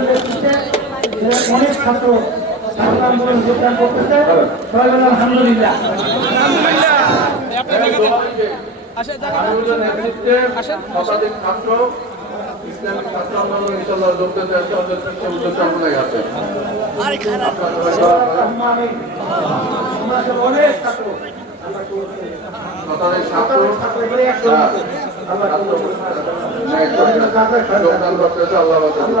অনেক ছাত্র ছাত্র আন্দোলন যোগদান করতেছে। আলহামদুলিল্লাহ। শতাধিক ছাত্র। ইসলামিক ছাত্র আন্দোলন ইনশাল্লাহ উদ্দেশ্যে আপনারা অনেক ছাত্র শতাধিক ছাত্র আল্লাহ